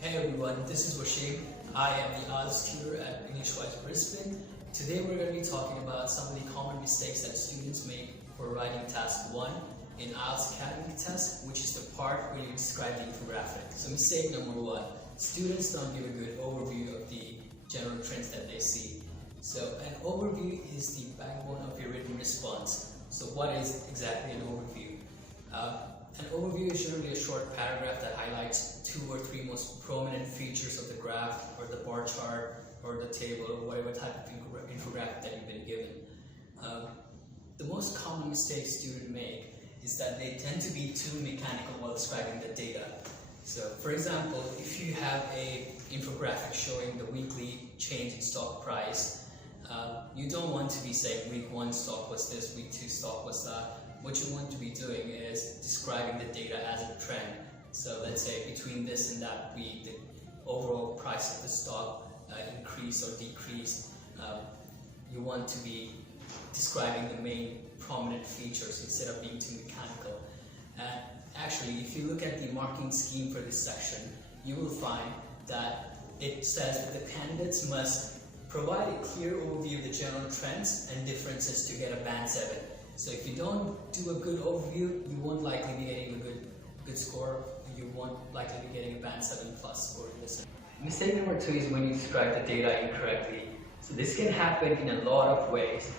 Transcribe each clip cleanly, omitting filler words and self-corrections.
Hey everyone, this is Washim. I am the IELTS tutor at EnglishWise Brisbane. Today we're going to be talking about some of the common mistakes that students make for writing task 1 in IELTS academic test, which is the part where you describe the infographic. So mistake number 1, students don't give a good overview of the general trends that they see. So an overview is the backbone of your written response. So what is exactly an overview? An overview is generally a short paragraph that highlights 2 or 3 most prominent features of the graph or the bar chart or the table or whatever type of infographic that you've been given. The most common mistake students make is that they tend to be too mechanical while describing the data. So for example, if you have a infographic showing the weekly change in stock price, you don't want to be saying week 1 stock was this, week 2 stock was that. What you want to be doing is describing the data as a trend. So let's say between this and that week, the overall price of the stock increase or decrease. You want to be describing the main prominent features instead of being too mechanical. Actually, if you look at the marking scheme for this section, you will find that it says that the candidates must provide a clear overview of the general trends and differences to get a band 7. So if you don't do a good overview, you won't likely be getting a good score. You won't likely be getting a band 7+ score in this. Mistake number 2 is when you describe the data incorrectly. So this can happen in a lot of ways.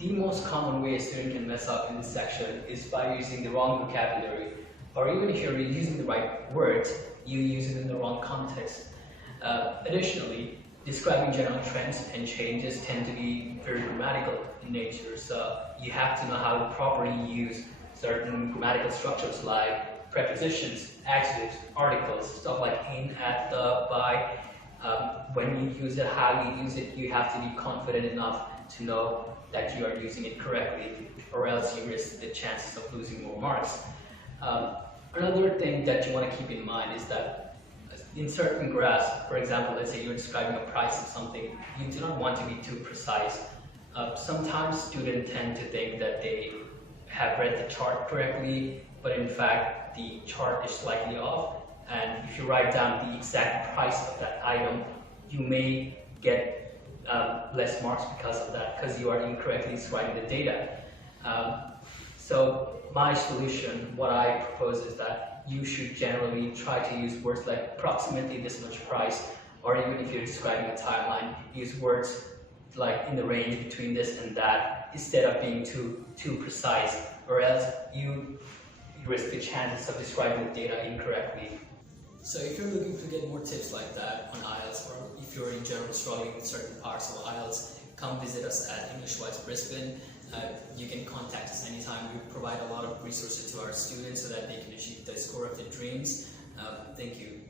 The most common way a student can mess up in this section is by using the wrong vocabulary, or even if you're using the right words, you use it in the wrong context. Additionally, describing general trends and changes tend to be very grammatical in nature, so you have to know how to properly use certain grammatical structures like prepositions, adjectives, articles, stuff like in, at, the, by. When you use it, how you use it, you have to be confident enough to know that you are using it correctly, or else you risk the chances of losing more marks. Another thing that you want to keep in mind is that in certain graphs, for example, let's say you're describing a price of something, you do not want to be too precise. Sometimes students tend to think that they have read the chart correctly, but in fact the chart is slightly off, and if you write down the exact price of that item, you may get less marks because of that, because you are incorrectly describing the data. So my solution, what I propose is that you should generally try to use words like approximately this much price, or even if you're describing a timeline, use words like in the range between this and that, instead of being too precise, or else you risk the chances of describing the data incorrectly. So if you're looking to get more tips like that on IELTS, or if you're in general struggling with certain parts of IELTS, come visit us at EnglishWise Brisbane. You can contact us anytime. We provide a lot of resources to our students so that they can achieve the score of their dreams. Thank you.